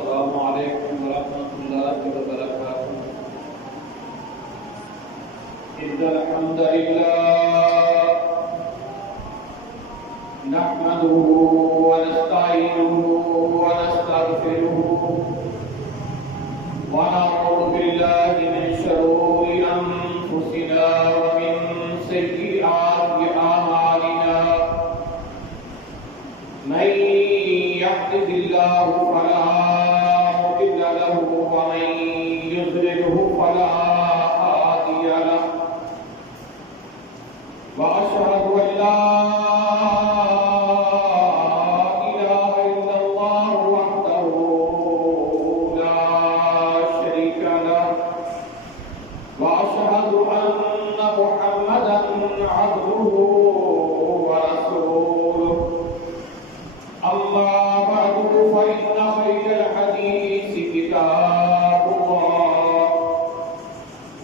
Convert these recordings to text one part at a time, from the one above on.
السلام علیکم ورحمۃ اللہ وبرکاتہ۔ ان الحمد للہ نحمده ونستعینه ونستغفره ونعوذ باللہ من شرور انفسنا ومن سیئات اعمالنا، من يهده الله فلا مضل له ومن يضلله فلا هادي له، وأشهد أن لا إله إلا الله وحده لا شريك له، وأشهد أن محمدا عبده ورسوله. أما بعد فإن خير الحديث كتاب الله،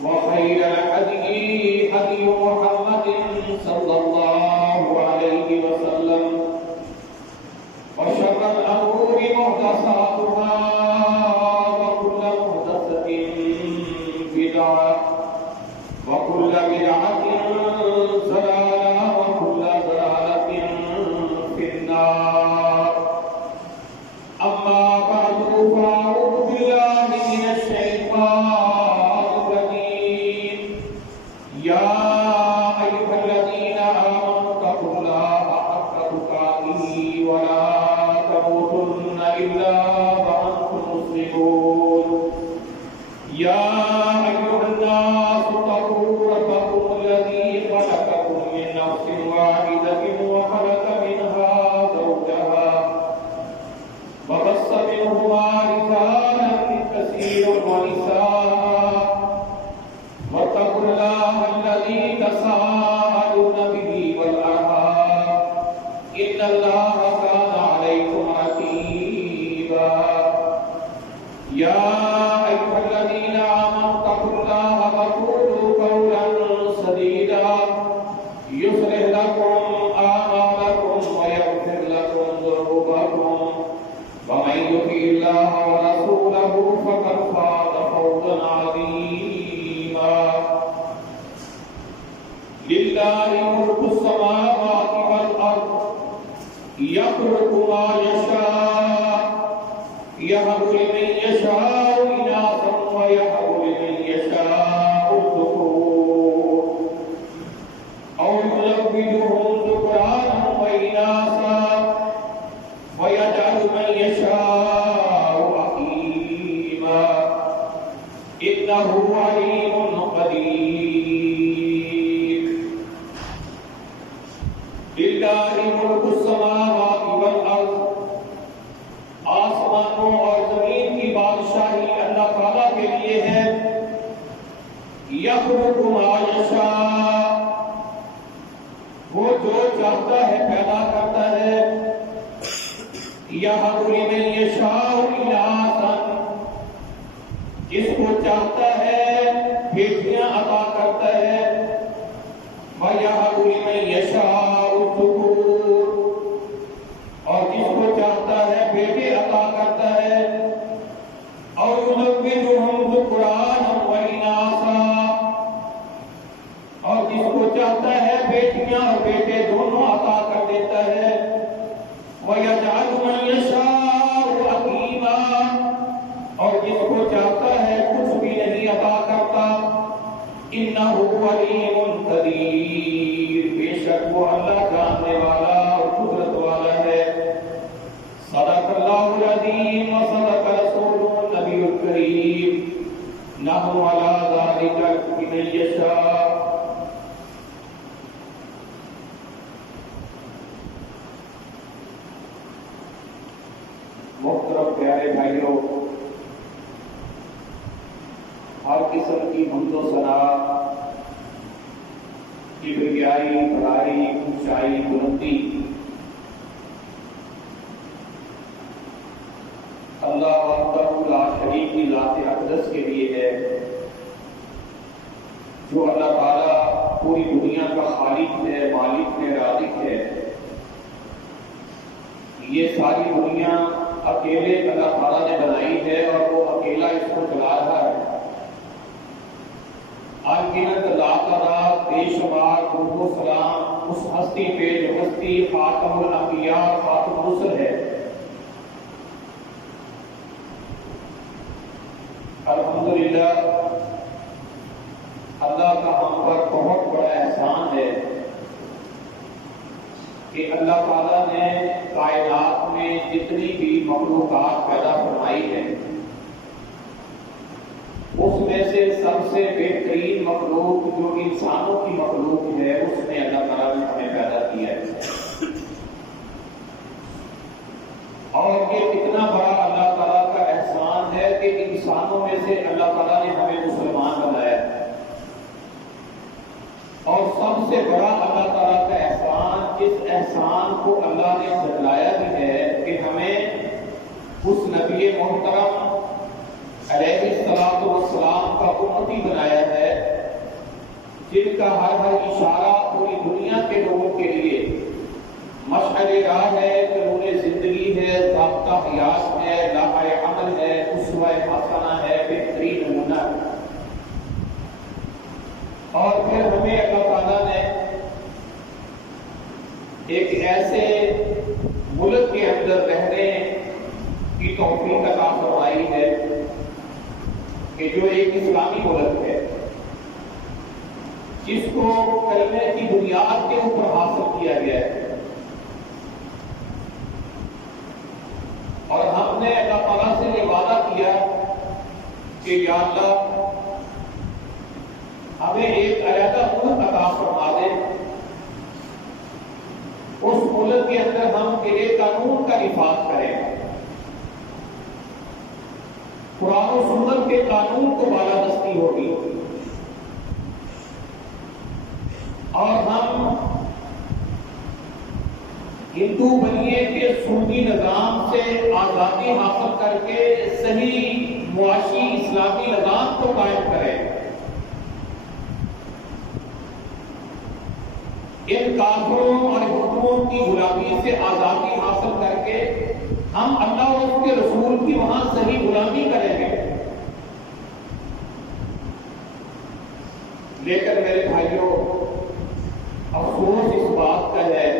وخير الهدي هدي محمد صلى الله عليه وسلم، وشر الأمور محدثاتها، وكل محدثة بدعة، وكل بدعة ضلالة، وكل ضلالة في النار. أما بعد فأعوذ بالله من الشيطان الرجيم. يا أيها الذين آمنوا اتقوا الله حق تقاته ولا تموتن إلا وأنتم مسلمون. يا أيها الناس اتقوا ربكم الذي خلقكم من نفس واحدة وخلق منها زوجها وبث منهما رجالا كثيرا ونساء، واتقوا الله الذي تساءلون به والأرحام، إن الله كان عليكم رقيبا. يا أيها الذين آمنوا اتقوا الله وقولوا قولا سديدا يصلح لكم أعمالكم ويغفر لكم ذنوبكم، ومن يطع الله ورسوله فقد فاز فوزا عظيما. لله ملك السماوات والأرض، يخلق ما يشاء، يهب لمن يشاء إناثا ويهب لمن يشاء الذكور، أو يزوجهم ذكرانا وإناثا ويجعل من يشاء عقيما، إنه عليم قدير. لله ملك السماوات والأرض، آسمانوں اور زمین کی بادشاہی اللہ تعالیٰ کے لیے ہے. یخلق ما یشاء، وہ جو چاہتا ہے پیدا کرتا ہے. یہب لمن یشاء اناثا، جس کو چاہتا ہے بیٹیاں عطا کرتا ہے. وَیَہَبُ لِمَن یشاء الذُّکُورَ، اور جس کو چاہتا ہے بیٹے عطا کرتا ہے. اور یزوجہم ذکرانا واناثا، اور جس کو چاہتا ہے بیٹیاں اور بیٹے دونوں عطا کر دیتا ہے. وَیَجْعَلُ مَن یشاء عَقِیمًا، اور جس کو چاہتا ہے کچھ بھی نہیں عطا کرتا. اِنَّهُ عَلِیمٌ قدیر، بے شک وہ اللہ جاننے والا اور قدرت والا ہے. صدق اللہ العظیم وصدق رسولہ النبی الکریم. نحن علی ذلک لمن یشاء. محترم پیارے بھائیوں، ہر قسم کی حمد و ثنا، کبریائی، بڑائی، اونچائی، بلندی اللہ وحدہ لا شریک کی ذات اقدس کے لیے ہے، جو اللہ تعالیٰ پوری دنیا کا خالق ہے، مالک ہے، رازق ہے. یہ ساری دنیا اکیلے اللہ تعالیٰ نے بنائی ہے اور وہ اکیلا اس کو چلا رہا ہے۔ انگنت لاکرات بے شمار درود و سلام اس ہستی پہ جو ہستی خاتم الانبیاء خاتم الرسل ہے۔ الحمدللہ اللہ کا ہم پر بہت بڑا احسان ہے کہ اللہ تعالیٰ نے کائنات میں جتنی بھی مخلوقات پیدا فرمائی ہے اس میں سے سب سے بہترین مخلوق جو انسانوں کی مخلوق ہے اس میں اللہ تعالیٰ نے ہمیں پیدا کیا ہے۔ اور یہ کتنا بڑا اللہ تعالیٰ کا احسان ہے کہ انسانوں میں سے اللہ تعالیٰ نے ہمیں مسلمان بنایا ہے۔ اور سب سے بڑا اللہ تعالیٰ کا احسان، جس احسان کو اللہ نے جتلایا بھی ہے کہ ہمیں اس نبی محترم علیہ الصلوۃ والسلام کا امتی بنایا ہے، جن کا ہر اشارہ پوری دنیا کے لوگوں کے لیے مشعل راہ ہے، قانون زندگی ہے، ضابطہ حیات ہے، لائحہ عمل ہے، اسوہ حسنہ ہے، بہترین نمونہ ہے۔ اور پھر ہمیں اللہ تعالیٰ نے ایک ایسے ملک کے اندر رہنے کی توفیق عطا فرمائی ہے کہ جو ایک اسلامی ملک ہے، جس کو کلمے کی بنیاد کے اوپر حاصل کیا گیا ہے۔ اور ہم نے اللہ تعالیٰ سے یہ وعدہ کیا کہ یا اللہ ہمیں ایک علیحدہ ملک عطا فرما دے، اس ملک کے اندر ہم تیرے قانون کا نفاذ کریں، قرآن و سنت کے قانون کو بالادستی ہوگی، اور ہم ہندو بنیے کے سنی نظام سے آزادی حاصل کر کے صحیح معاشی اسلامی نظام کو قائم کریں۔ ان کافروں اور حکموں کی غلامی سے آزادی حاصل کر کے ہم اللہ اور اس کے رسول کی وہاں صحیح غلامی کریں گے۔ لیکن میرے بھائیوں، افسوس اس بات کا ہے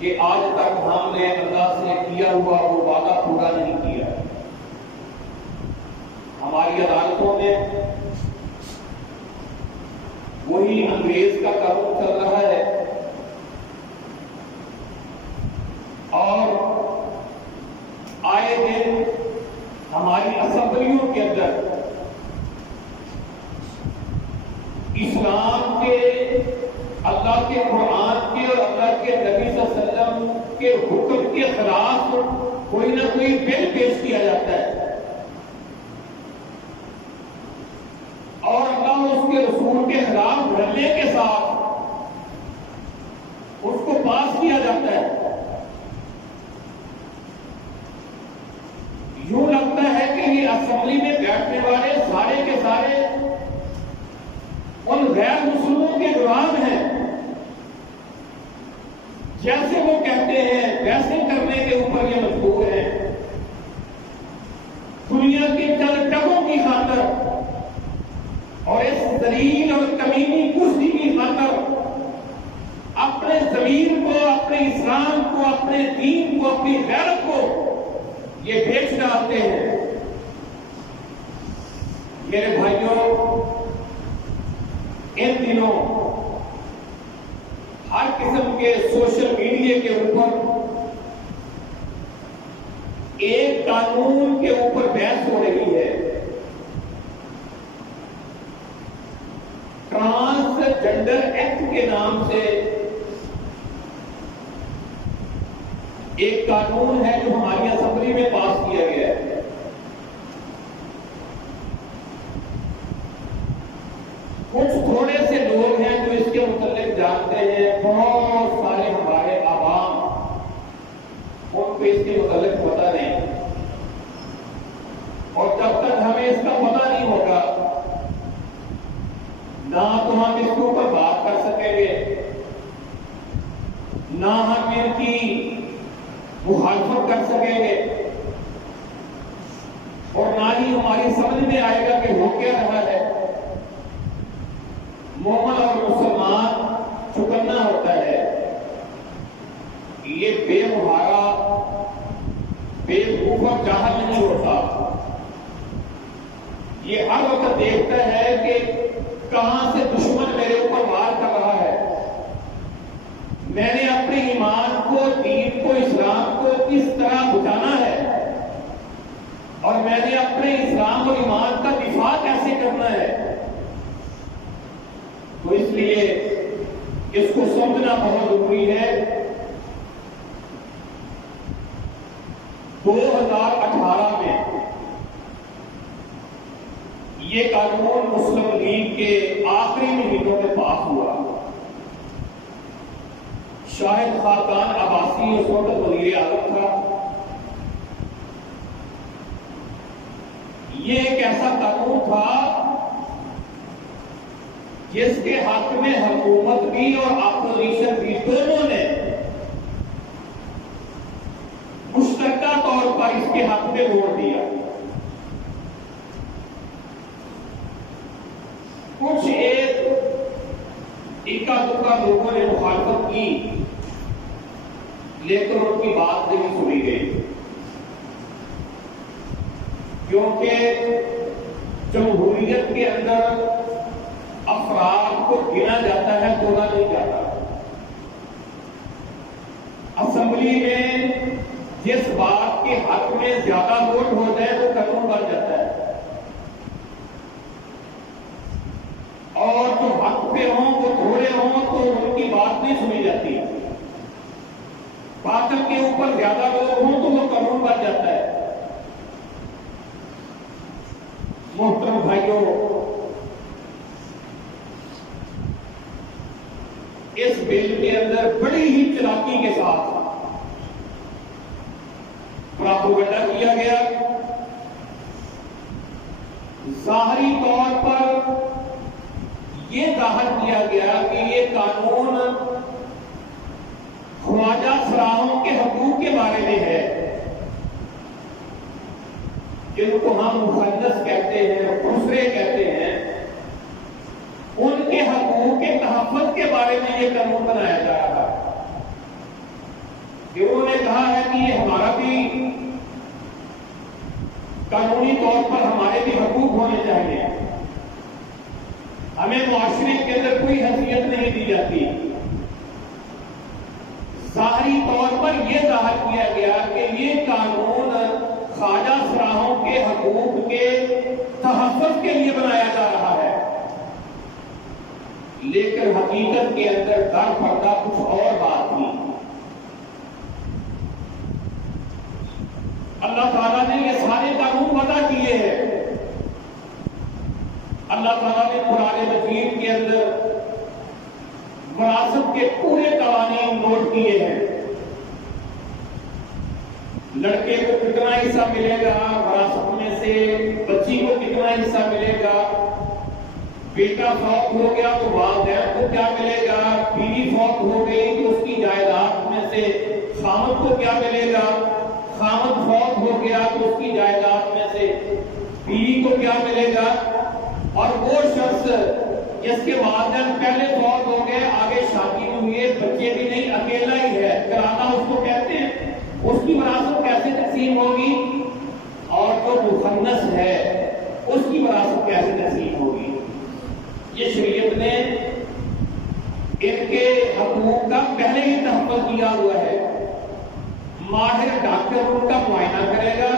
کہ آج تک ہم نے اللہ سے کیا ہوا وہ وعدہ پورا نہیں کیا۔ ہماری عدالتوں میں وہی انگریز کا قانون چل رہا ہے، اور آئے دن ہماری اسمبلیوں کے اندر اسلام کے، اللہ کے قرآن کے اور اللہ کے نبی صلی اللہ علیہ وسلم کے حکم کے خلاف کوئی نہ کوئی بل پیش کیا جاتا ہے، اور اللہ اس کے رسول کے خلاف لڑنے کے ساتھ اس کو پاس کیا جاتا ہے۔ یوں لگتا ہے کہ یہ اسمبلی میں بیٹھنے والے سارے کے سارے ان غیر مسلموں کے غلام ہیں، جیسے وہ کہتے ہیں ویسے کرنے کے اوپر یہ مجبور ہیں۔ دنیا کے چند ٹکوں کی خاطر اور اس ذلیل اور کمینی کرسی کی خاطر اپنے ضمیر کو، اپنے اسلام کو، اپنے دین کو، اپنی غیرت کو یہ بیچ ڈالتے ہیں۔ میرے بھائیوں، ان دنوں ہر قسم کے سوشل میڈیا کے اوپر ایک قانون کے اوپر بحث ہو رہی ہے، ٹرانسجنڈر ایکٹ کے نام سے ایک قانون ہے جو ہماری اسمبلی میں پاس کیا گیا ہے۔ کچھ تھوڑے سے لوگ ہیں جو اس کے متعلق جانتے ہیں، بہت سارے ہمارے عوام ان کو اس کے متعلق پتہ نہیں، اور جب تک ہمیں اس کا پتہ نہیں ہوگا نہ تو ہم اس کے اوپر بات کر سکیں گے، نہ ہم ان کی مخالفت کر سکیں گے اور نہ ہی ہماری سمجھ میں آئے گا کہ ہو کیا رہا ہے۔ مومن اور مسلمان چکنا ہوتا ہے، یہ بے مہارا بے وقوف اور جاہل نہیں ہوتا، یہ ہر وقت دیکھتا ہے کہ کہاں سے دشمن میرے اوپر وار کر رہا ہے، میں نے اپنے ایمان کو، دین کو، اسلام کو کس طرح بچانا ہے، اور میں نے اپنے اسلام اور ایمان کا دفاع کیسے کرنا ہے۔ تو اس لیے اس کو سمجھنا بہت ضروری ہے۔ 2018 میں یہ قانون مسلم لیگ کے آخری مہینوں میں پاس ہوا۔ شاہد خاقان عباسی اس وقت وزیر اعظم تھا۔ یہ ایک ایسا قانون تھا جس کے حق میں حکومت بھی اور اپوزیشن بھی دونوں نے مشترکہ طور پر اس کے حق میں ووٹ دیا۔ کچھ ایک اکا دکا لوگوں نے مخالفت کی، لیکن ان کی بات نہیں سنی گئی، کیونکہ جمہوریت کے اندر افراد کو گنا جاتا ہے، تولا نہیں جاتا۔ اسمبلی میں جس بات کے حق میں زیادہ ووٹ ہو جائے وہ قانون بن جاتا ہے، اور جو حق پہ ہوں وہ تھوڑے ہوں تو ان کی بات نہیں سنی جاتی۔ باطل کے اوپر زیادہ لوگ ہوں تو وہ قانون بن جاتا ہے۔ محترم بھائیوں، اس بل کے اندر بڑی ہی چلاکی کے ساتھ پراپوگنڈا کیا گیا۔ ظاہری طور پر یہ ظاہر کیا گیا کہ یہ قانون خواجہ سراہوں کے حقوق کے بارے میں ہے، جن کو ہم مخنث کہتے ہیں، دوسرے کہتے ہیں، ان کے حقوق کے تحفظ کے بارے میں یہ قانون بنایا جا رہا ہے۔ انہوں نے کہا ہے کہ یہ ہمارا بھی قانونی طور پر ہمارے بھی حقوق ہونے چاہیے، ہمیں معاشرے کے اندر کوئی حیثیت نہیں دی جاتی۔ ظاہری طور پر یہ ظاہر کیا گیا کہ یہ قانون خواجہ سراہوں کے حقوق کے تحفظ کے لیے بنایا جا رہا ہے، لیکن حقیقت کے اندر در پردہ کچھ اور بات تھی۔ اللہ تعالیٰ نے یہ سارے قانون وضع کیے ہیں۔ اللہ تعالیٰ نے قرآن مجید کے اندر وراثت کے پورے قوانین نوٹ کیے ہیں۔ لڑکے کو کتنا حصہ ملے گا وراثت میں سے، بچی کو کتنا حصہ ملے گا، بیٹا فوت ہو گیا تو والدین کو کیا ملے گا، بیوی فوت ہو گئی تو اس کی جائیداد میں سے خامد کو کیا ملے گا، خامد فوت ہو گیا تو اس کی جائیداد میں سے بیوی کو کیا ملے گا، اور وہ شخص جس کے والدین پہلے فوت ہو گئے، آگے شادی ہوئی، بچے بھی نہیں، اکیلا ہی ہے، کراتا اس کو کہتے ہیں، اس کی وراثت کیسے تقسیم ہوگی، اور جو مخنث ہے اس کی وراثت کیسے تقسیم ہوگی۔ یہ شریعت نے ان کے حقوق کا پہلے ہی تحفظ کیا ہوا ہے۔ ماہر ڈاکٹر ان کا معائنہ کرے گا،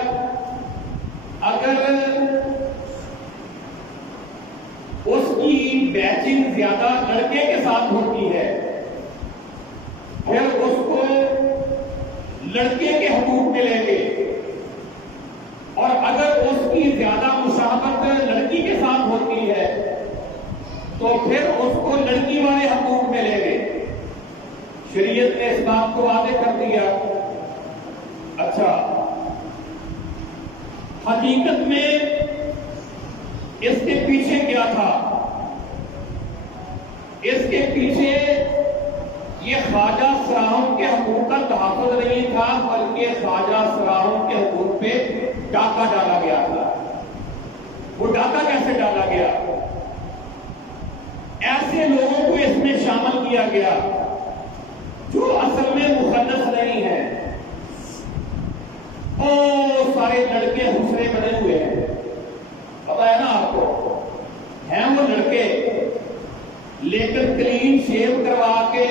اگر اس کی میچنگ زیادہ لڑکے کے ساتھ ہوتی ہے پھر اس کو لڑکے کے حقوق ملیں گے، اور اگر اس کی زیادہ مشابہت لڑکی کے ساتھ ہوتی ہے تو پھر اس کو لڑکی والے حقوق ملیں گے۔ شریعت نے اس بات کو واضح کر دیا۔ اچھا، حقیقت میں اس کے پیچھے کیا تھا؟ اس کے پیچھے یہ خواجہ سراہوں کے حقوق کا تحفظ نہیں تھا، بلکہ خواجہ سراہوں کے حقوق پہ ڈاکہ ڈالا گیا تھا۔ وہ ڈاکہ کیسے ڈالا گیا؟ ایسے لوگوں کو اس میں شامل کیا گیا جو اصل میں مخنث نہیں ہے۔ او سارے لڑکے حسرے بنے ہوئے ہیں، پتا ہے نا آپ کو، ہیں وہ لڑکے، لیکن کلین شیو کروا کے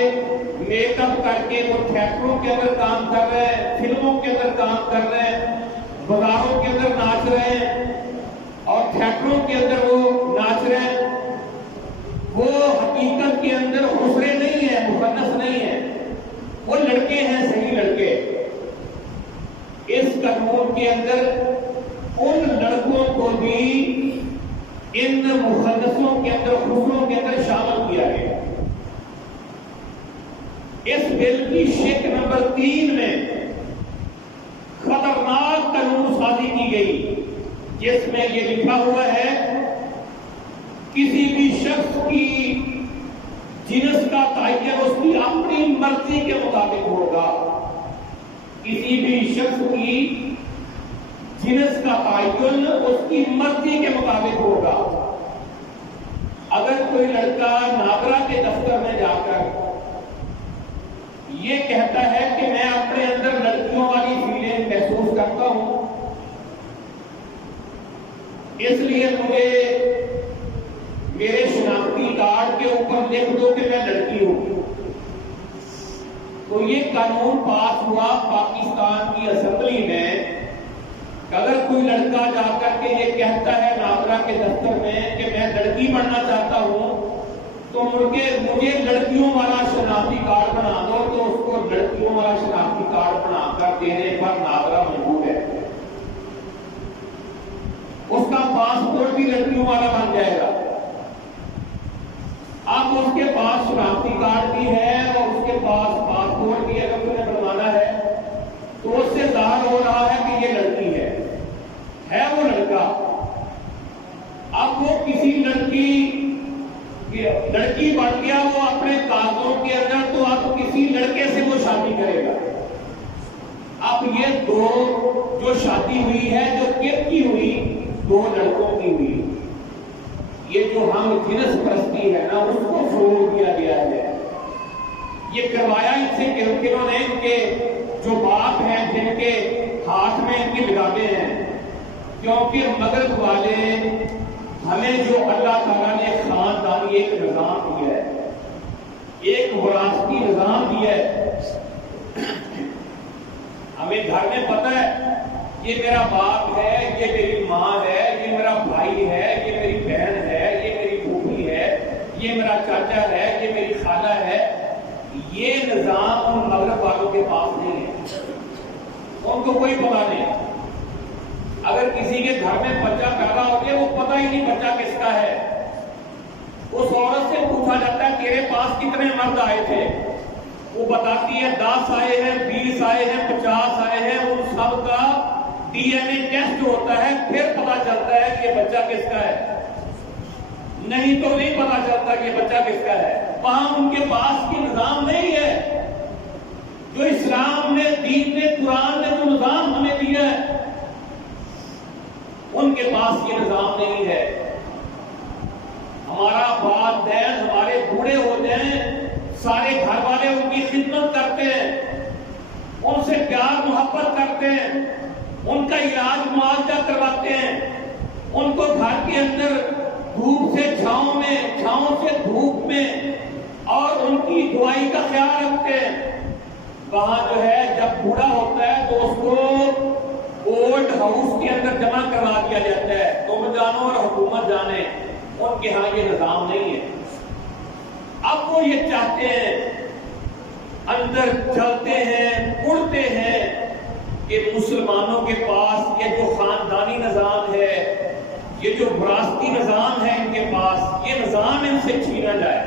میک اپ کر کے وہ تھیٹروں کے اندر کام کر رہے ہیں، فلموں کے اندر کام کر رہے ہیں، بازاروں کے اندر ناچ رہے ہیں اور تھیٹروں کے اندر وہ ناچ رہے ہیں۔ وہ حقیقت کے اندر خسرے نہیں ہیں، مخنث نہیں ہیں، وہ لڑکے ہیں، صحیح لڑکے۔ اس قانون کے اندر ان لڑکوں کو بھی ان مخنثوں کے اندر، خسروں کے اندر شامل کیا گیا۔ اس بل کی شق نمبر 3 میں خطرناک قانون سازی کی گئی، جس میں یہ لکھا ہوا ہے کسی بھی شخص کی جنس کا تعین اس کی اپنی مرضی کے مطابق ہوگا۔ کسی بھی شخص کی جنس کا تعین اس کی مرضی کے مطابق ہوگا۔ اگر کوئی لڑکا ناگرہ کے دفتر میں جا کر یہ کہتا ہے کہ میں اپنے اندر لڑکیوں والی فیلنگ محسوس کرتا ہوں، اس لیے مجھے میرے شناختی کارڈ کے اوپر لکھ دو کہ میں لڑکی ہوں، تو یہ قانون پاس ہوا پاکستان کی اسمبلی میں کہ اگر کوئی لڑکا جا کر کے یہ کہتا ہے ناگرہ کے دفتر میں کہ میں لڑکی بننا چاہتا ہوں تو مجھے لڑکیوں والا شناختی کارڈ بنا دو، تو اس کو لڑکیوں والا شناختی کارڈ بنا کر دینے پر ناگرہ مجبور ہے۔ اس کا پاسپورٹ بھی لڑکیوں والا بن جائے گا۔ اب اس کے پاس شناختی کارڈ بھی ہے اور اس کے پاس پاسپورٹ بھی اگر تمہیں بنوانا ہے تو اس سے ظاہر ہو رہا ہے کہ یہ لڑکی ہے وہ لڑکا۔ اب وہ کسی لڑکی بن گیا، وہ اپنے کاغذوں کے اندر، تو اب کسی لڑکے سے وہ شادی کرے گا۔ اب یہ دو جو شادی ہوئی ہے، جو کب کی ہوئی، 2 لڑکوں کی ہوئی، یہ جو ہم جنس پرستی ہے نا، اس کو فروغ دیا گیا ہے۔ یہ کروایا ان سے کنہوں نے، ان کے جو باپ ہیں جن کے ہاتھ میں ان کی لگامیں ہیں، کیونکہ مغرب والے ہمیں جو اللہ تعالیٰ نے خاندانی ایک نظام دیا ہے، ایک وراثتی نظام دیا ہے۔ ہمیں گھر میں پتہ ہے یہ میرا باپ ہے، یہ میری ماں ہے، یہ میرا بھائی ہے، یہ میری بہن ہے، یہ میری پھوپھی ہے، یہ میرا چاچا ہے، یہ میری خالہ ہے۔ یہ نظام ان مغرب والوں کے پاس نہیں ہے، ان کو کوئی پتہ نہیں۔ اگر کسی کے گھر میں بچہ پیدا ہو گیا، وہ پتہ ہی نہیں بچہ کس کا ہے۔ اس عورت سے پوچھا جاتا ہے تیرے پاس کتنے مرد آئے تھے، وہ بتاتی ہے 10 آئے ہیں، 20 آئے ہیں، 50 آئے ہیں۔ ان سب کا DNA ٹیسٹ ہوتا ہے، پھر پتہ چلتا ہے کہ یہ بچہ کس کا ہے، نہیں تو نہیں پتہ چلتا کہ یہ بچہ کس کا ہے۔ وہاں ان کے پاس کی نظام نہیں ہے جو اسلام نے، دین نے، قرآن نے جو نظام ہمیں دیا ہے، ان کے پاس یہ نظام نہیں ہے۔ ہمارا والدین ہمارے بوڑھے ہو جائیں، سارے گھر والے ان کی خدمت کرتے ہیں، ان سے پیار محبت کرتے ہیں، ان کا علاج معالجہ کرواتے ہیں، ان کو گھر کے اندر دھوپ سے چھاؤں میں، چھاؤں سے دھوپ میں، اور ان کی دعائی کا خیال رکھتے ہیں۔ وہاں جو ہے جب بوڑھا ہوتا ہے تو اس کو اولڈ ہاؤس کے اندر جمع کروا دیا جاتا ہے۔ تم جانو اور حکومت جانے، ان کے ہاں یہ نظام نہیں ہے۔ اب وہ یہ چاہتے ہیں، اندر چلتے ہیں، اڑتے ہیں کہ مسلمانوں کے پاس یہ جو خاندانی نظام ہے، یہ جو وراثتی نظام ہے ان کے پاس، یہ نظام ان سے چھینا جائے۔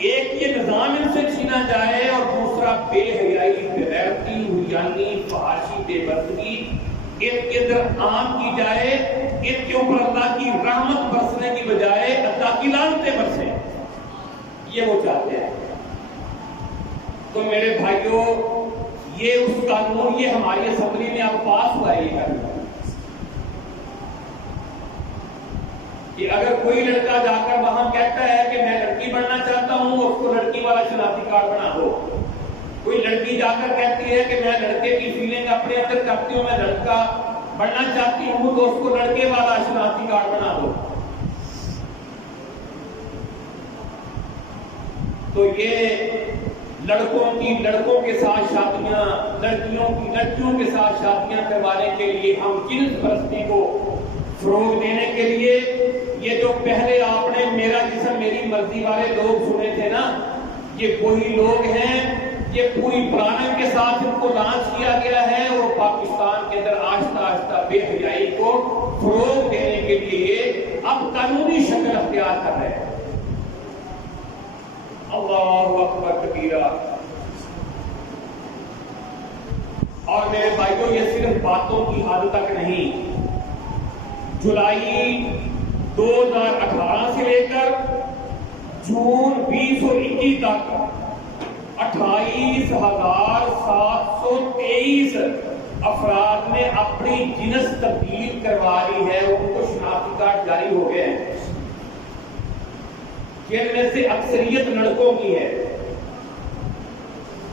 ایک یہ نظام ان سے چھینا جائے اور دوسرا بے حیائی، بے غیرتی، حیانی، فحاشی، بے پردگی ان کے اندر عام کی جائے۔ ان کے اوپر اللہ کی رحمت برسنے کی بجائے اللہ کی لعنتیں برسیں، یہ وہ چاہتے ہیں۔ تو میرے بھائیوں یہ اس قانون یہ ہماری اسمبلی میں اب پاس ہوا ہے یہ قانون کہ اگر کوئی لڑکا جا کر وہاں کہتا ہے کہ میں لڑکی بننا چاہتا ہوں اس کو لڑکی والا شناختی کارڈ بنا دو. کوئی لڑکی جا کر کہتی ہے کہ میں لڑکے کی فیلنگ اپنے اندر کرتی ہوں میں لڑکا بننا چاہتی ہوں تو اس کو لڑکے والا شناختی کارڈ بنا دو. تو یہ لڑکوں کے ساتھ شادیاں لڑکیوں کے ساتھ شادیاں کروانے کے لیے ہم جنس پرستی کو فروغ دینے کے لیے یہ جو پہلے آپ نے میرا جسم میری مرضی والے لوگ سنے تھے نا یہ وہی لوگ ہیں. یہ پوری پلاننگ کے ساتھ ان کو لانچ کیا گیا ہے اور پاکستان کے اندر آہستہ آہستہ بے حیائی کو فروغ دینے کے لیے اب قانونی شکل اختیار کر رہے ہیں. اللہ اکبر کبیرہ. اور میرے بھائیوں یہ صرف باتوں کی حد تک نہیں. جولائی 2018 سے لے کر جون 2021 تک 28,723 افراد نے اپنی جنس تبدیل کروا لی ہے. ان کو شناختی کارڈ جاری ہو گئے ہیں جن میں سے اکثریت لڑکوں کی ہے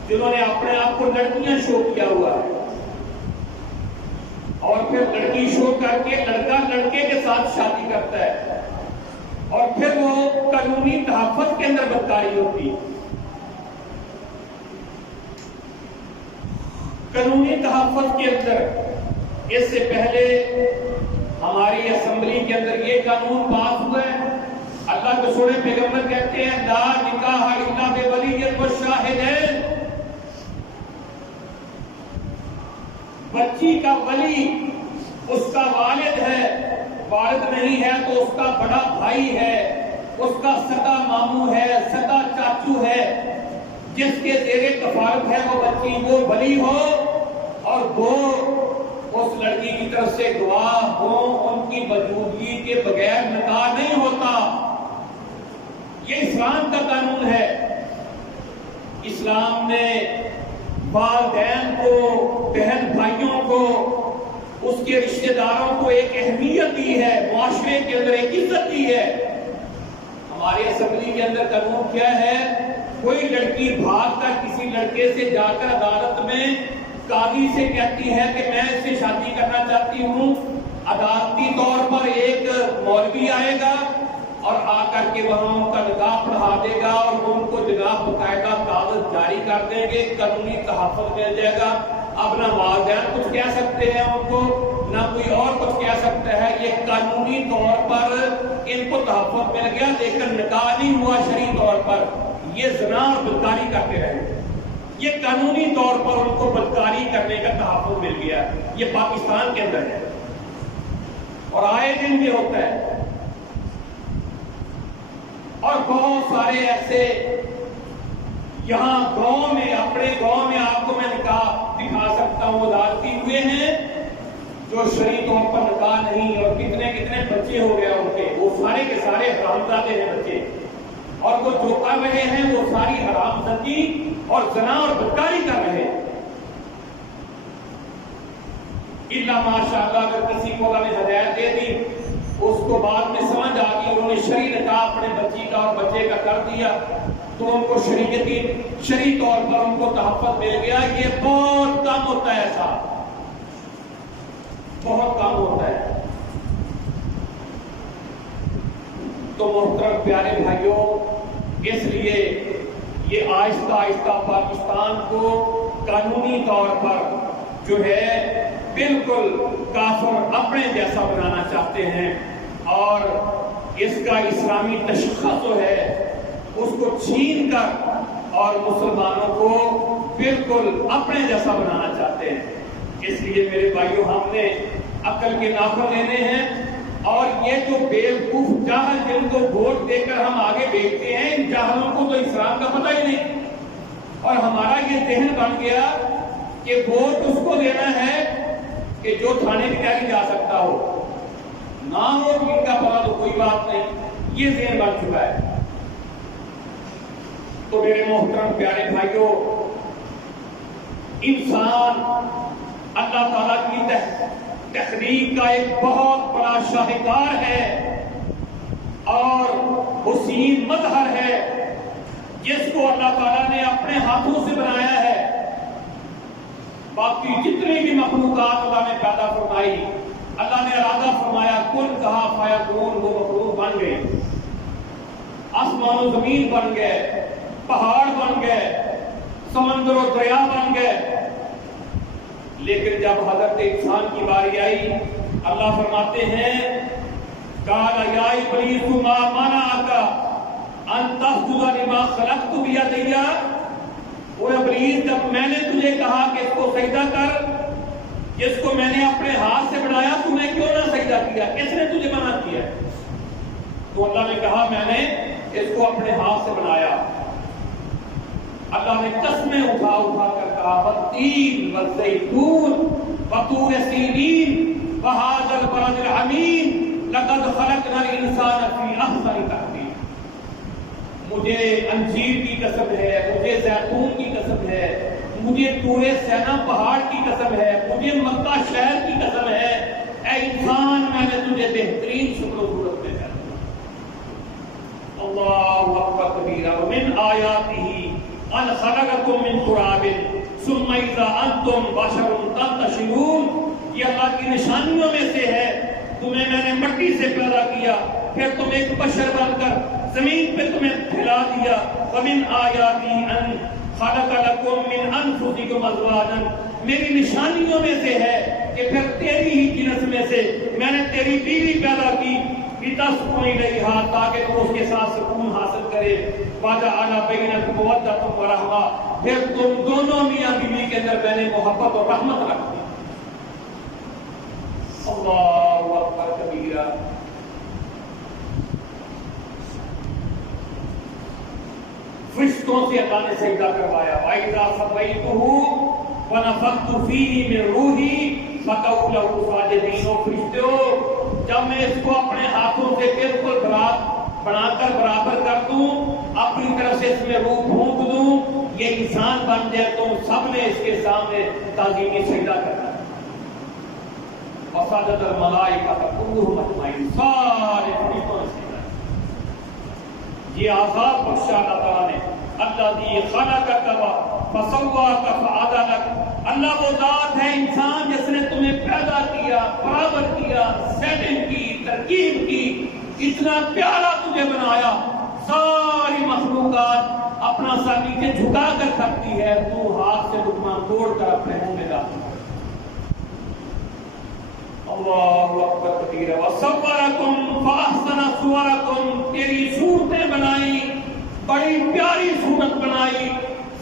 جنہوں نے اپنے آپ کو لڑکیاں شو کیا ہوا ہے اور پھر لڑکی شو کر کے لڑکا لڑکے کے ساتھ شادی کرتا ہے اور پھر وہ قانونی تحفظ کے اندر بدکاری ہوتی ہے. قانونی تحفظ کے اندر اس سے پہلے ہماری اسمبلی کے اندر یہ قانون پاس ہوا ہے. اللہ کے سونے پیغمبر کہتے ہیں لا نکاح الا بولی وشاہدین. بچی کا ولی اس کا والد ہے, والد نہیں ہے تو اس کا بڑا بھائی ہے, اس کا سگا ماموں ہے, سگا چاچو ہے, جس کے زیر کفالت ہے وہ بچی وہ ولی ہو اور دو اس لڑکی کی طرف سے گواہ ہوں, ان کی موجودگی کے بغیر نکاح نہیں ہوتا. یہ اسلام کا قانون ہے. اسلام نے والدین کو, بہن بھائیوں کو, اس کے رشتہ داروں کو ایک اہمیت دی ہے, معاشرے کے اندر ایک عزت دی ہے. ہمارے اسمبلی کے اندر قانون کیا ہے, کوئی لڑکی بھاگ کر کسی لڑکے سے جا کر عدالت میں قاضی سے کہتی ہے کہ میں اس سے شادی کرنا چاہتی ہوں, عدالتی طور پر ایک مولوی آئے گا اور آ کر کے وہاں ان کا نکاح پڑھا دے گا اور ان کو جناب باقاعدہ کاغذ جاری کر دیں گے, قانونی تحفظ مل جائے گا. اب نہ والدین کچھ کہہ سکتے ہیں ان کو, نہ کوئی اور کچھ کہہ سکتا ہے. یہ قانونی طور پر ان کو تحفظ مل گیا لیکن نکاح نہیں ہوا شرعی طور پر. یہ زنا اور بدکاری کرتے رہے. یہ قانونی طور پر ان کو بدکاری کرنے کا تحفظ مل گیا. یہ پاکستان کے اندر ہے اور آئے دن یہ ہوتا ہے. اور بہت سارے ایسے یہاں گاؤں میں, اپنے گاؤں میں آپ کو میں نکاح دکھا سکتا ہوں, عدالتی ہوئے ہیں جو شرعی طور پر نکاح نہیں, اور کتنے کتنے بچے ہو گئے ان کے, وہ سارے کے سارے حرامزادے ہیں بچے, اور وہ جو کر رہے ہیں وہ ساری حرامزادی اور زنا اور بدکاری کر رہے ہیں. الا ماشاءاللہ اگر کسی کو اللہ نے ہدایت دے دی, اس کو بعد میں سمجھ آ گئی, انہوں نے شرعی نکاح اپنے بچی کا اور بچے کا کر دیا تو ان کو شرعی طور پر ان کو تحفظ مل گیا. یہ بہت کم ہوتا ہے, ایسا بہت کم ہوتا ہے. تو محترم پیارے بھائیوں, اس لیے یہ آہستہ آہستہ پاکستان کو قانونی طور پر جو ہے بالکل کافر اپنے جیسا بنانا چاہتے ہیں اور اس کا اسلامی تشخص جو ہے اس کو چھین کر اور مسلمانوں کو بالکل اپنے جیسا بنانا چاہتے ہیں. اس لیے میرے بھائیوں ہم نے عقل کے ناخن لینے ہیں اور یہ جو بیوقوف جاہل جن کو ووٹ دے کر ہم آگے بھیجتے ہیں, ان جاہلوں کو تو اسلام کا پتہ ہی نہیں اور ہمارا یہ ذہن بن گیا کہ ووٹ اس کو دینا ہے کہ جو تھانے کی تیاری جا سکتا ہو, نہ ہو ان کا پتا تو کوئی بات نہیں. یہ ذہن بن چکا ہے. تو میرے محترم پیارے بھائیوں, انسان اللہ تعالیٰ کی تخلیق کا ایک بہت بڑا شاہکار ہے اور حسین مظہر ہے جس کو اللہ تعالیٰ نے اپنے ہاتھوں سے بنایا ہے. باقی جتنی بھی مخلوقات اللہ نے پیدا فرمائی، اللہ نے ارادہ فرمایا کن کہا فیکون، وہ مخلوق بن گئے. آسمان و زمین بن گئے، پہاڑ بن گئے، سمندر و دریا بن گئے. لیکن جب حضرت انسان کی باری آئی، اللہ فرماتے ہیں قال یا ابلیس ما منعک ان تسجد لما خلقت بیدی. وہ ابلیس، جب میں نے تجھے کہا کہ اس کو سجدہ کر جس کو میں نے اپنے ہاتھ سے بنایا، تو نے کیوں نہ سجدہ کیا؟ کس نے تجھے منع کیا؟ تو اللہ نے کہا میں نے اس کو اپنے ہاتھ سے بنایا. اللہ نے قسمیں اٹھا اٹھا کر کہا والتین والزیتون وطور سینین وہذا البلد الامین لقد خلقنا الانسان فی احسن تقویم. مجھے انجیر کی قسم ہے، مجھے زیتون کی قسم ہے، مجھے طور سینا پہاڑ کی قسم ہے، مجھے مکہ شہر کی قسم ہے، اے انسان میں نے تجھے بہترین شکل و صورت میں پیدا کیا. اللہ اکبر کبیرہ. ومن آیاتہ ان خلقکم من تراب ثم اذا انتم بشر تنتشرون. یہ اللہ کی نشانیوں میں سے ہے، تمہیں میں نے مٹی سے پیدا کیا، پھر تم ایک بشر بن کر زمین پہ تمہیں پھیلا دیا. ومن آیاتہ ان خلق لکم من انفسکم ازواجا. میری نشانیوں میں سے ہے کہ پھر تیری ہی جنس میں سے میں نے تیری بیوی پیدا کی لتسکن الیہا، تاکہ تم اس کے ساتھ سکون حاصل کرے. وجعل بینکم مودۃ ورحمہ. پھر تم دونوں میاں بیوی کے اندر میں نے محبت اور رحمت رکھ دی. اللہ اکبر کبیرہ. فرشتوں سے اللہ نے سجدہ کروایا. وَإِذَا سَوَّيْتُهُ وَنَفَخْتُ فِيهِ مِن رُوحِي فَقَعُوا لَهُ سَاجِدِينَ. او فرشتوں، جب میں اس کو اپنے ہاتھوں سے بالکل بنا کر برابر کر دوں، اپنی طرف سے اس میں روح پھونک دوں، یہ انسان بن جائے، تو سب نے اس کے سامنے تعظیمی سجدہ کرنا. وَسَجَدَ الْمَلَائِكَةُ كُلُّهُمْ أَجْمَعِينَ. سارے فرشتوں نے سجدہ. یہ آزاد بخشا اللہ تعالیٰ نے. الذی خلقک فسواک فعدلک. اللہ وہ ذات ہے انسان جس نے تمہیں پیدا کیا، برابر کیا، سیٹنگ کی، ترکیب کی، اتنا پیارا تجھے بنایا. ساری مخلوقات اپنا سر نیچے جھکا کر کرتی ہے، تو ہاتھ سے لقمہ توڑ کر اپنے منہ میں ڈالتا. اللہ اکبر کبیرہ. وصورکم فاحسن صورکم. تیری صورتیں بنائی، بڑی پیاری صورت بنائی.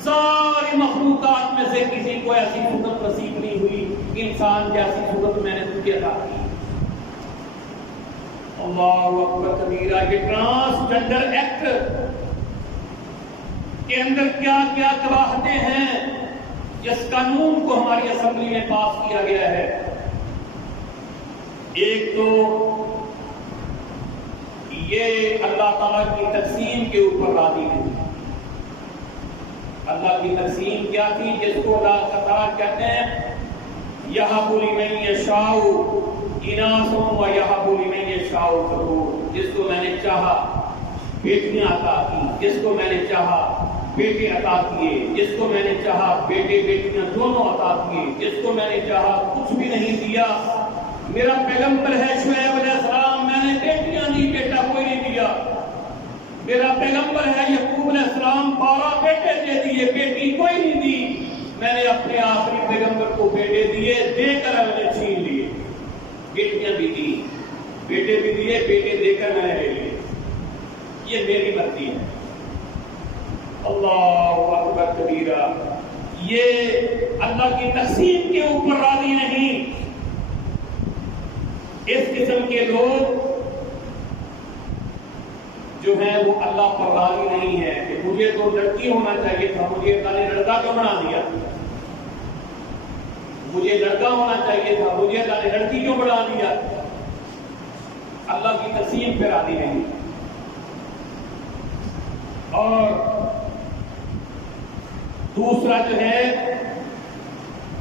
ساری مخلوقات میں سے کسی کو ایسی صورت نصیب نہیں ہوئی، انسان جیسی صورت میں نے تجھے عطا کی. اللہ اکبر کبیرہ. یہ ٹرانسجنڈر ایکٹ کے اندر کیا کیا کراہتیں ہیں، جس قانون کو ہماری اسمبلی میں پاس کیا گیا ہے. ایک تو یہ اللہ تعالیٰ کی تقسیم کے اوپر راضی نہیں. اللہ کی تقسیم کیا تھی جس کو اللہ تعالیٰ کہتے ہیں یَهَبُ لِمَن یَشَاءُ اِنَاثًا وَیَهَبُ لِمَن یَشَاءُ الذُّکُورَ. جس کو میں نے چاہا بیٹیاں عطا کی، جس کو میں نے چاہا بیٹے عطا کیے، جس کو میں نے چاہا بیٹے بیٹیاں دونوں عطا کیے، جس کو میں نے چاہا کچھ بھی نہیں دیا. میرا پیغمبر ہے شعیب علیہ السلام، میں نے بیٹیاں دی، بیٹا کوئی نہیں دیا. میرا پیغمبر ہے یعقوب علیہ السلام، 12 بیٹے دے دیے، بیٹی کوئی نہیں دی. میں نے اپنے آخری پیغمبر کو بیٹے دیے، دے کر میں نے چھین لیے. بیٹیاں بھی دی، بیٹے بھی دیے، بیٹے دے کر میں نے لے لیے. یہ میری مرضی ہے. اللہ اکبر کبیرہ. یہ اللہ کی تقسیم کے اوپر راضی نہیں. اس قسم کے لوگ جو ہیں وہ اللہ پر راضی نہیں ہے کہ مجھے تو لڑکی ہونا چاہیے تھا، مجھے اللہ نے لڑکا کیوں بنا دیا. مجھے لڑکا ہونا چاہیے تھا، مجھے اللہ نے لڑکی کیوں بنا دیا. اللہ کی تقسیم پہ راضی نہیں. اور دوسرا جو ہے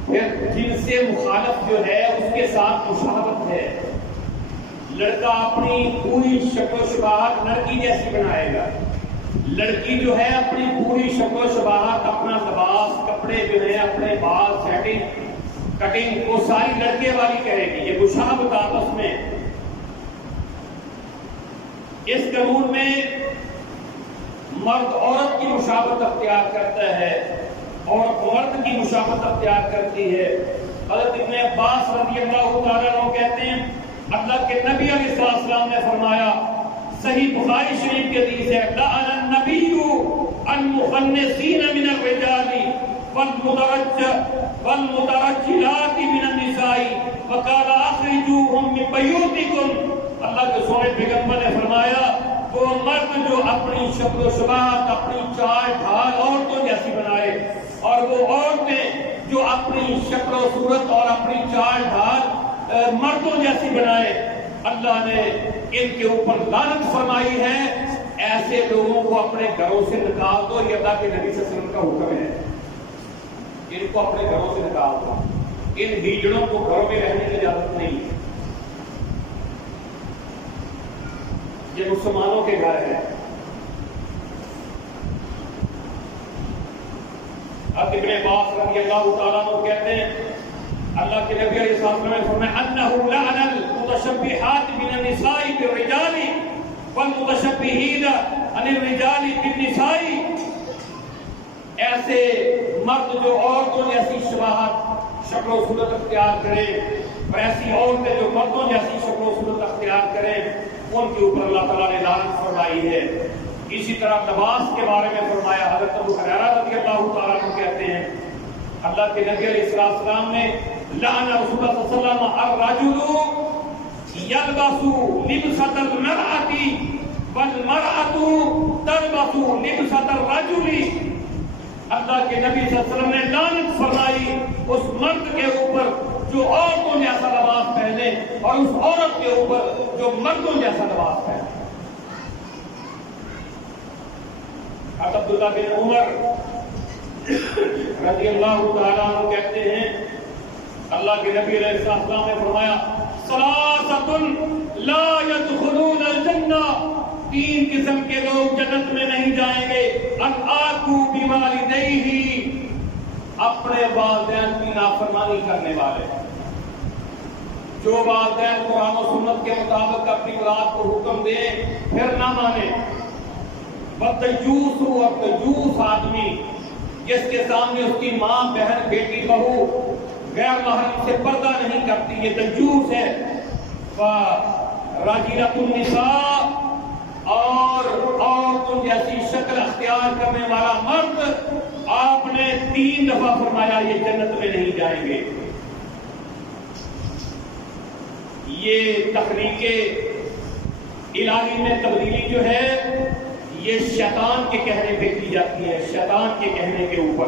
پھر جن سے مخالف جو ہے اس کے ساتھ مشابہت ہے. لڑکا اپنی پوری شکل و شباہت لڑکی جیسی بنائے گا، لڑکی جو ہے اپنی پوری شکل و شباہت، اپنا لباس، کپڑے جو ہے، اپنے بال سیٹنگ کٹنگ وہ ساری لڑکے والی کرے گی. یہ مشابہت آپس میں. اس قانون میں مرد عورت کی مشابہت اختیار کرتا ہے اور عورت کی مشابہت اختیار کرتی ہے. حضرت ابن عباس رضی اللہ تعالیٰ عنہ کہتے ہیں اللہ کے نبی علیہ السلام نے فرمایا، صحیح بخاری شریف کی حدیث ہے، لعن النبی المخنثین من الرجال والمترجلات من النساء وقال اخرجوهم من بیوتکم. اللہ کے سونے پیغمبر نے فرمایا وہ مرد جو اپنی شکل و شباہت، اپنی چال ڈھال عورتوں جیسی بنائے، اور وہ عورتیں جو اپنی شکل و صورت اور اپنی چال ڈھال مردوں جیسی بنائے، اللہ نے ان کے اوپر لعنت فرمائی ہے. ایسے لوگوں کو اپنے گھروں سے نکال دو. یہ اللہ کے نبی صلی اللہ علیہ وسلم کا حکم ہے، ان کو اپنے گھروں سے نکال دو. ان ہیجڑوں کو گھروں میں رہنے کی اجازت نہیں ہے. یہ مسلمانوں کے گھر ہے. ابن عباس رضی اللہ تعالیٰ عنہ کہتے ہیں اللہ کے نبی علیہ السلام نے فرمایا انه لعن المتشبہات من النساء بالرجال والمتشبہین عن الرجال بالنساء. ایسے مرد جو عورتوں جیسی شباہت شکل و صورت اختیار کرے اور ایسی عورتیں جو مردوں جیسی شکل و صورت اختیار کریں ان کے اوپر اللہ تعالیٰ نے لعنت فرمائی ہے. اسی طرح لباس کے بارے میں فرمایا. حضرت ابو ہریرہ رضی اللہ تعالیٰ عنہ کہتے ہیں اللہ کے نبی علیہ السلام نے لعن رسول اللہ صلی اللہ علیہ وسلم الرجل یلبس لبسۃ المرأۃ والمرأۃ تلبس لبسۃ الرجل. اللہ کے نبی صلی اللہ علیہ وسلم نے لعنت فرمائی اس مرد کے اوپر جو عورتوں جیسا لباس پہنے اور اس عورت کے اوپر جو مردوں جیسا لباس پہنے. عبداللہ بن عمر رضی اللہ تعالیٰ عنہ کہتے ہیں اللہ کے نبی علیہ السلام نے فرمایا ثلاثۃ لا يدخلون الجنہ. تین قسم کے لوگ جنت میں نہیں جائیں گے. العاق بوالدیہ، اپنے والدین کی نافرمانی کرنے والے. جو والدین قرآن و سنت کے مطابق اپنی اولاد کو حکم دیں پھر نہ مانے. والدیوس، اور دیوس آدمی جس کے سامنے اس کی ماں، بہن، بیٹی، بہو غیر محرم سے پردہ نہیں کرتی، یہ دیوس ہے. راجیلۃ النساء، اور عورتوں جیسی شکل اختیار کرنے والا مرد. آپ نے 3 دفعہ فرمایا یہ جنت میں نہیں جائیں گے. یہ تخلیق الہی میں تبدیلی جو ہے یہ شیطان کے کہنے پہ کی جاتی ہے، شیطان کے کہنے کے اوپر.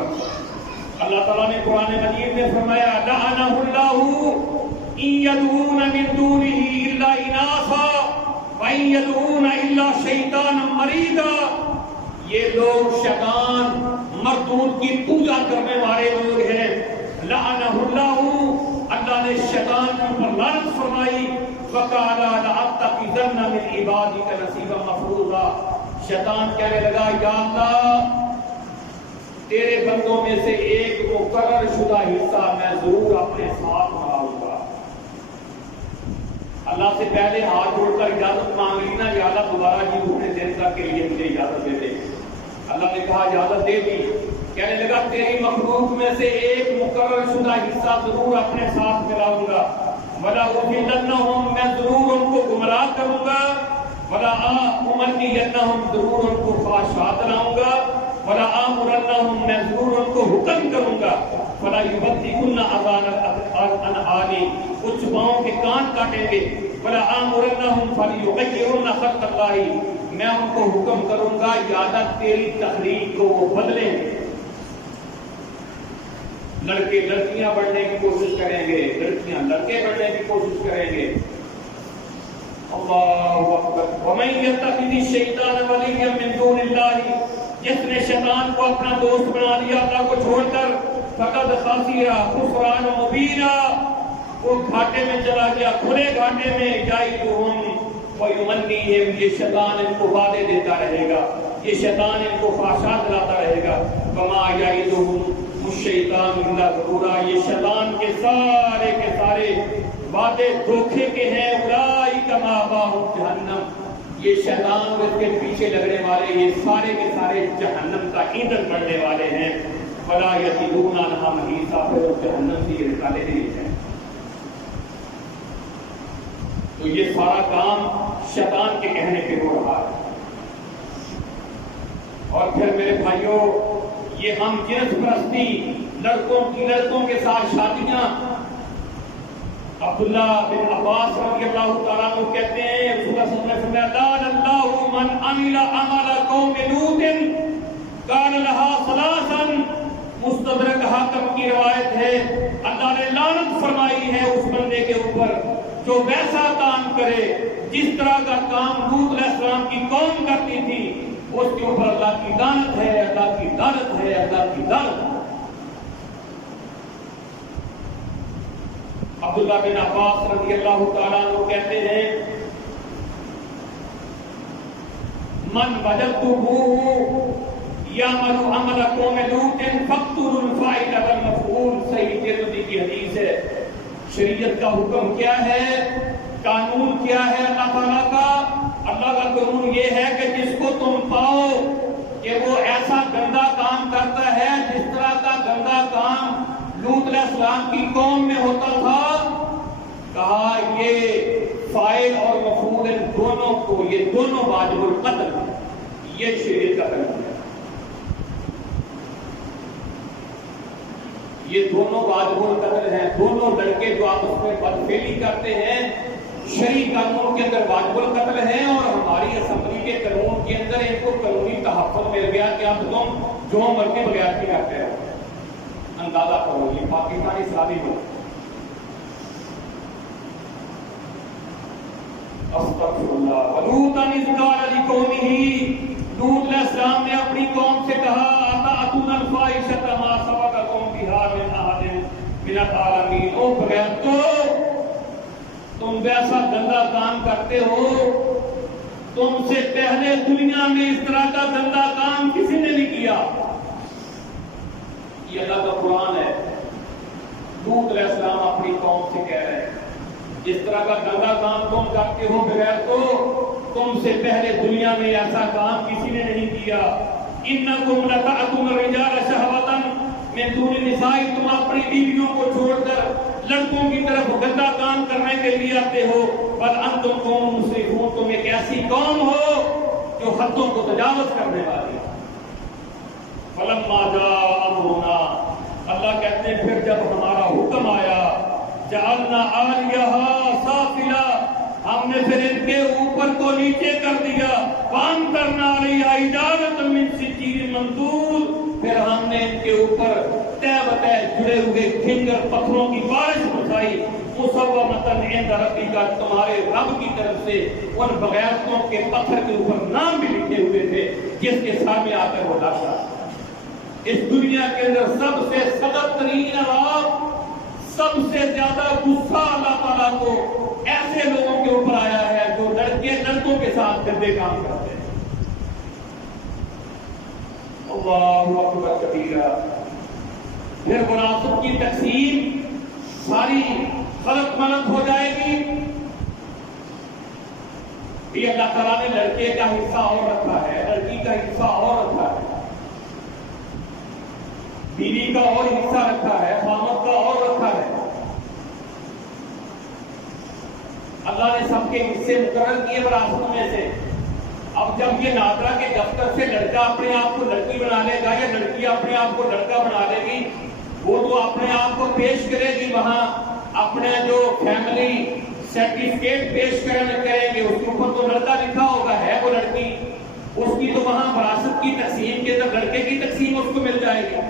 اللہ تعالیٰ نے قرآن مجید میں فرمایا لعنہ اللہ ان یدعون من دونہ الا اناثا وان یدعون الا شیطانا مریدا. یہ لوگ شیطان مردود کی پوجا کرنے والے لوگ ہیں. لعنہ اللہ، اللہ نے شیطان کے اوپر لعنت فرمائی. وقال لأتخذن من عبادك نصیبا مفروضا. شیطان کہنے لگا یا اللہ تیرے بندوں میں سے ایک مقرر شدہ حصہ میں ضرور اپنے ساتھ بناؤں گا. اللہ سے پہلے ہاتھ جوڑ کر اجازت مانگ لی نا، یا اللہ دوبارہ جی اتنے دن تک کے لیے مجھے اجازت دے دے. اللہ نے کہا اجازت دے دی. کہنے لگا تیری مخلوق میں سے ایک مقرر شدہ حصہ ضرور اپنے ساتھ ملاؤں گا. ولا اضلنهم، میں ضرور ان کو گمراہ کروں گا. ولا امنینہم، ضرور ان کو خواہشات لاؤں گا. ولا آمرنہم، میں ضرور ان کو حکم کروں گا. فلا یبتکن اذان آلی، کچھ پاؤں کے کان کاٹیں گے. ولا آمرنہم فلیغیرن خلق اللہ، میں ان کو حکم کروں گا یا اللہ تیری تخلیق کو وہ بدلیں گے. لڑکے لڑکیاں بڑھنے کی کوشش کریں گے، لڑکیاں لڑکے بڑھنے کی کوشش کریں گے. اللہ اکبر. ومن یتخذ الشیطان ولیا من دون اللہ، جس نے شیطان کو اپنا دوست بنا لیا اللہ کو چھوڑ کر، فقد خاسر خسران مبینا، وہ گھاٹے میں چلا گیا، کھلے گھاٹے میں، یعدہم ویمنیہم، یہ شیطان ان کو وعدے دیتا رہے گا، یہ شیطان ان کو خواہشات دلاتا رہے گا، وما یعدہم الشیطان الا غرورا، یہ شیطان کے سارے وعدے دھوکے کے ہیں، اولئک مأواہم جہنم، یہ شیطان اور اس کے پیچھے لگنے والے یہ سارے کے سارے جہنم کا ایندھن بننے والے ہیں، ولا یجدون عنہا محیصا، پھر جہنم سے یہ نکالے نہیں جائیں۔ تو یہ سارا کام شیطان کے کہنے پہ ہو رہا ہے۔ اور پھر میرے بھائیوں، یہ ہم جنس پرستی، لڑکوں کے ساتھ شادیاں، عبداللہ بن عباس رضی اللہ تعالیٰ عنہ کہتے ہیں رسول اللہ صلی اللہ علیہ وسلم نے لعن اللہ من عمل عمل قوم لوط کان لها ثلاثا، مستدرک حاکم کی روایت ہے، اللہ نے لعنت فرمائی ہے اس بندے کے اوپر جو ویسا کام کرے جس طرح کا کام لوط علیہ السلام کی قوم کرتی تھی، اس کے اوپر اللہ کی لعنت ہے، اللہ کی لعنت ہے، اللہ کی لعنت ہے۔ عبداللہ بن عباس رضی اللہ تعالیٰ عنہ کہتے ہیں من وجدتموہ یعمل عمل قوم لوط فاقتلوا الفاعل والمفعول، صحیح ترمذی کی حدیث ہے۔ شریعت کا حکم کیا ہے، قانون کیا ہے اللہ تعالیٰ کا؟ اللہ کا قانون یہ ہے کہ جس کو تم پاؤ کہ وہ ایسا گندا کام کرتا ہے جس طرح کا گندا کام لوط علیہ السلام کی قوم میں ہوتا تھا، کہا یہ فاعل اور مفعول ان دونوں کو، یہ دونوں واجب القتل ہیں، یہ شریعت کا قانون ہے، یہ دونوں واجب القتل ہیں۔ دونوں لڑکے جو آپس میں بدفعلی کرتے ہیں شرعی قانون کے اندر واجب القتل ہیں، اور ہماری اسمبلی کے قانون کے اندر ان کو قانونی تحفظ مل گیا کہ اب تم جو مرضی بغیر کی کرتے ہو۔ اندازہ کرو، یہ پاکستانی اسلامی ہو۔ استغفر اللہ۔ ولوطا اذ قال لقومہ، لوط علیہ السلام نے اپنی قوم سے کہا اتأتون الفاحشۃ ما سبقکم بہا من احد من العالمین، او بغیر تو تم ویسا گندا کام کرتے ہو، تم سے پہلے دنیا میں اس طرح کا گندا کام کسی نے نہیں کیا۔ یہ اللہ کا قرآن ہے۔ لوط علیہ السلام اپنی قوم سے کہہ رہے ہیں جس طرح کا گندا کام تم کرتے ہو بغیر تو تم سے پہلے دنیا میں ایسا کام کسی نے نہیں کیا۔ انکم لتأتون الرجال شہوۃ من دون النساء، تم اپنی بیویوں کو چھوڑ کر لڑکوں کی طرف گندا کام کرنے کے لیے آتے ہو۔ بل انتم قوم مسرفون، تم ایک ایسی قوم ہو جو حدوں کو تجاوز کرنے والی ہے۔ فلما جاء امرنا، اللہ کہتے ہیں پھر جب ہمارا حکم آیا، جعلنا عالیہا سافلا، ہم نے پھر ان کے اوپر کو نیچے کر دیا، وامطرنا علیہا حجارۃ من سجیل منضود، پھر ہم نے ان کے اوپر تہ بتہ جڑے ہوئے کھنگر پتھروں کی بارش برسائی، مصومۃ عند ربک، تمہارے رب کی طرف سے ان بغیرتوں کے پتھر کے اوپر نام بھی لکھے ہوئے تھے جس کے سامنے آ کر وہ لاتا۔ اس دنیا کے اندر سب سے سخت ترین عذاب، سب سے زیادہ غصہ اللہ تعالیٰ کو ایسے لوگوں کے اوپر آیا ہے جو لڑکے لڑکوں کے ساتھ گندے کام کرتے ہیں۔ اللہ اکبر کبیرہ۔ پھر وراثت کی تقسیم ساری غلط ملت ہو جائے گی۔ یہ اللہ تعالیٰ نے لڑکے کا حصہ اور رکھا ہے، لڑکی کا حصہ اور رکھا ہے، بیوی کا اور حصہ رکھا ہے، خامد کا اور رکھا ہے۔ اللہ نے سب کے حصے مقرر کیے وراثت میں سے۔ اب جب یہ نادرا کے دفتر سے لڑکا اپنے آپ کو لڑکی بنا لے گا یا لڑکی اپنے آپ کو لڑکا بنا لے گی، وہ تو اپنے آپ کو پیش کرے گی وہاں، اپنے جو فیملی سرٹیفکیٹ پیش کریں گے، اس کے اوپر تو لڑکا لکھا ہوگا، ہے وہ لڑکی، اس کی تو وہاں وراثت کی تقسیم کے اندر لڑکے کی تقسیم اس کو مل جائے گی۔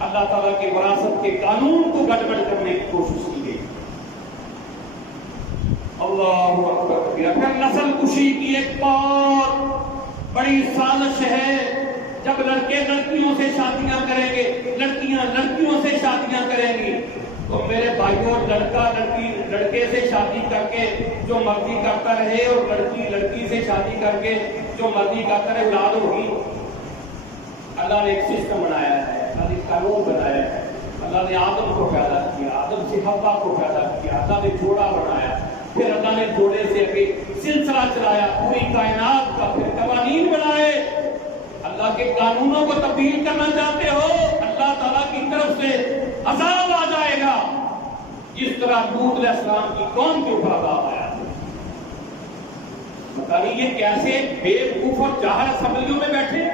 اللہ تعالیٰ کے وراثت کے قانون کو گڑبڑ کرنے کی کوشش کی گئی۔ اللہ اکبر۔ پھر نسل کشی کی ایک بہت بڑی سازش ہے جب لڑکے لڑکیوں سے شادیاں کریں گے، لڑکیاں لڑکیوں سے شادیاں کریں گی، تو میرے بھائیوں لڑکا لڑکے سے شادی کر کے جو مرضی کرتا رہے اور لڑکی لڑکی سے شادی کر کے جو مرضی کرتا رہے، اولاد ہوگی۔ اللہ نے ایک سسٹم بنایا ہے، اللہ نے قانون بنایا ہے۔ اللہ نے آدم کو پیدا کیا، آدم سے حوا کو پیدا کیا، اللہ نے جوڑا بنایا، پھر اللہ نے جوڑے سے بھی سلسلہ چلایا پوری کائنات کا، پھر قوانین بنائے۔ اللہ کے قانونوں کو تبدیل کرنا چاہتے ہو، اللہ تعالیٰ کی طرف سے عذاب آ جائے گا، جس طرح لوط علیہ السلام کی قوم کے اوپر عذاب آیا۔ بتائیے یہ کیسے بے وقوف اور جاہل اسمبلیوں میں بیٹھے۔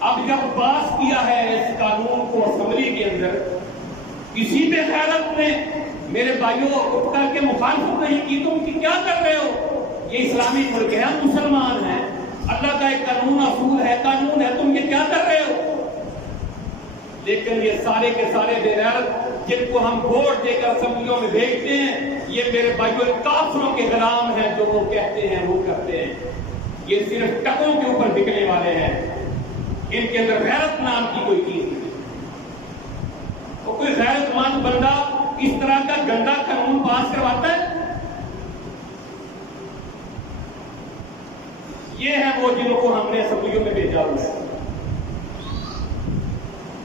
اب جب پاس کیا ہے اس قانون کو اسمبلی کے اندر، کسی بے غیرت نے میرے بھائیوں اٹھ کر کے مخالفت نہیں کی، تم کیا کر رہے ہو؟ یہ اسلامی ملک ہے، ہم مسلمان ہیں، اللہ کا ایک قانون اصول ہے، قانون ہے، تم یہ کیا کر رہے ہو؟ لیکن یہ سارے کے سارے بے غیرت جن کو ہم ووٹ دے کر اسمبلیوں میں بھیجتے ہیں، یہ میرے بھائیوں کافروں کے غلام ہیں، جو وہ کہتے ہیں وہ کرتے ہیں۔ یہ صرف ٹکوں کے اوپر بکنے والے ہیں، ان کے اندر غیرت نام کی کوئی چیز نہیں۔ وہ کوئی غیرت مند بندہ اس طرح کا گندا قانون پاس کرواتا ہے؟ یہ ہے وہ جن کو ہم نے اسمبلیوں میں بھیجا ہوا ہے۔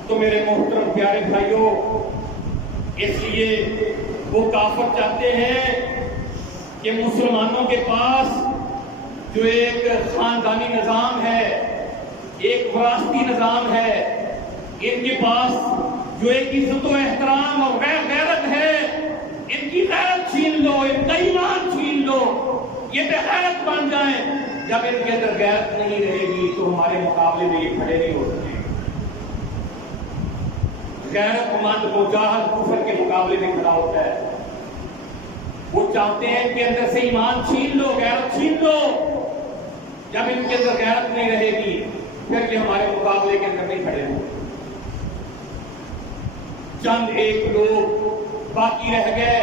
تو میرے محترم پیارے بھائیوں، اس لیے وہ کافر چاہتے ہیں کہ مسلمانوں کے پاس جو ایک خاندانی نظام ہے، ایک وراثتی نظام ہے، ان کے پاس جو ایک عزت و احترام اور غیرت ہے، ان کی غیرت چھین لو، ان کا ایمان چھین لو، یہ بے غیرت بن جائیں۔ جب ان کے اندر غیرت نہیں رہے گی تو ہمارے مقابلے میں یہ کھڑے نہیں ہو سکتے۔ غیرت مند مجاہد کفر کے مقابلے میں کھڑا ہوتا ہے۔ وہ چاہتے ہیں ان کے اندر سے ایمان چھین لو، غیرت چھین لو۔ جب ان کے اندر غیرت نہیں رہے گی پھر یہ ہمارے مقابلے کے اندر نہیں کھڑے ہوں۔ چند ایک لوگ باقی رہ گئے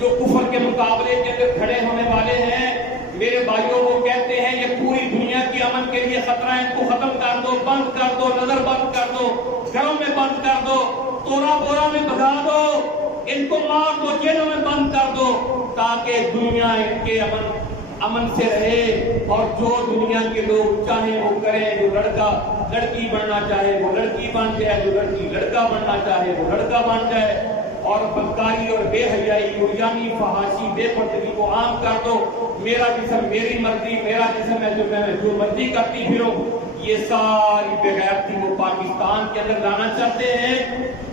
جو کفر کے مقابلے کے اندر کھڑے ہونے والے ہیں۔ میرے بھائیوں وہ کہتے ہیں یہ پوری دنیا کی امن کے لیے خطرہ ہے، ان کو ختم کر دو، بند کر دو، نظر بند کر دو، گھروں میں بند کر دو، تورا بورا میں بھگا دو، ان کو مار دو، جیلوں میں بند کر دو، تاکہ دنیا ان کے امن سے رہے۔ اور جو دنیا کے لوگ چاہیں وہ کریں، جو لڑکا لڑکی بننا چاہے وہ لڑکی بن جائے، جو لڑکی لڑکا بننا چاہے وہ لڑکا بن جائے، اور بدکاری اور بے حیائی، یعنی فحاشی، بے پردگی کو عام کر دو۔ میرا جسم میری مرضی، میرا جسم ہے میں جو مرضی کرتی پھروں۔ یہ ساری بے غیرتی وہ پاکستان کے اندر لانا چاہتے ہیں،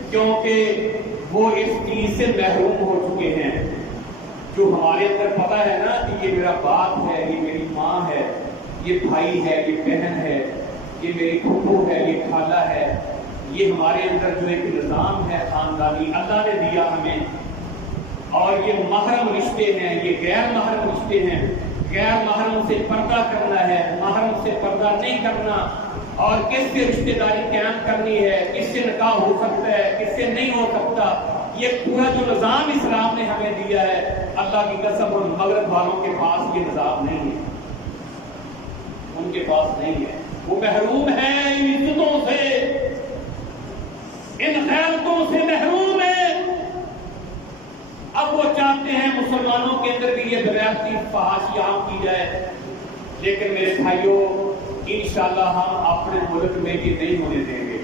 کیونکہ وہ اس چیز سے محروم ہو چکے ہیں۔ جو ہمارے اندر پتا ہے نا کہ یہ میرا باپ ہے، یہ میری ماں ہے، یہ بھائی ہے، یہ بہن ہے، یہ میری پھوپھو ہے، یہ خالہ ہے، یہ ہمارے اندر جو ایک نظام ہے خاندانی اللہ نے دیا ہمیں۔ اور یہ محرم رشتے ہیں، یہ غیر محرم رشتے ہیں۔ غیر محرم سے پردہ کرنا ہے، محرم سے پردہ نہیں کرنا، اور کس سے رشتہ داری قائم کرنی ہے، کس سے نکاح ہو سکتا ہے، کس سے نہیں ہو سکتا، یہ پورا جو نظام اسلام نے ہمیں دیا ہے، اللہ کی قسم اور مغرب والوں کے پاس یہ نظام نہیں ہے، ان کے پاس نہیں ہے۔ وہ محروم ہیں ان عزتوں سے، ان خیرتوں سے محروم ہیں۔ اب وہ چاہتے ہیں مسلمانوں کے اندر بھی یہ بغیرتی فحاشی عام کی جائے، لیکن میرے بھائیوں انشاءاللہ ہم اپنے ملک میں یہ نہیں ہونے دیں گے۔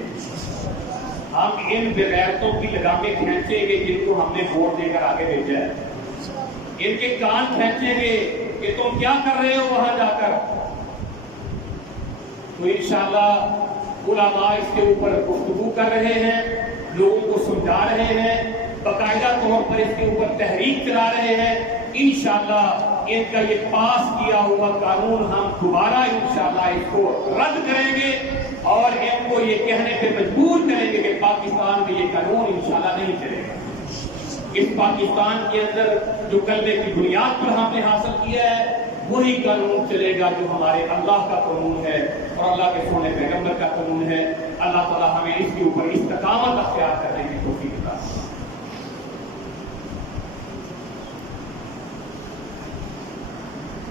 ہم ان بغیرتوں کی لگامیں کھینچیں گے جن کو ہم نے ووٹ دے کر آگے بھیجا ہے، ان کے کان کھینچیں گے کہ تم کیا کر رہے ہو وہاں جا کر۔ تو انشاءاللہ علماء اس کے اوپر گفتگو کر رہے ہیں، لوگوں کو سمجھا رہے ہیں، باقاعدہ طور پر اس کے اوپر تحریک چلا رہے ہیں۔ انشاءاللہ ان کا یہ پاس کیا ہوا قانون ہم دوبارہ انشاءاللہ اس کو رد کریں گے، اور ان کو یہ کہنے پہ مجبور کریں گے کہ پاکستان میں یہ قانون انشاءاللہ نہیں چلے گا۔ اس پاکستان کے اندر جو کلمے کی بنیاد پر ہم نے حاصل کیا ہے وہی قانون چلے گا جو ہمارے اللہ کا قانون ہے اور اللہ کے سونے پیغمبر کا قانون ہے۔ اللہ تعالی ہمیں اس کے اوپر استقامت اختیار کرنے کی توفیق عطا فرمائے۔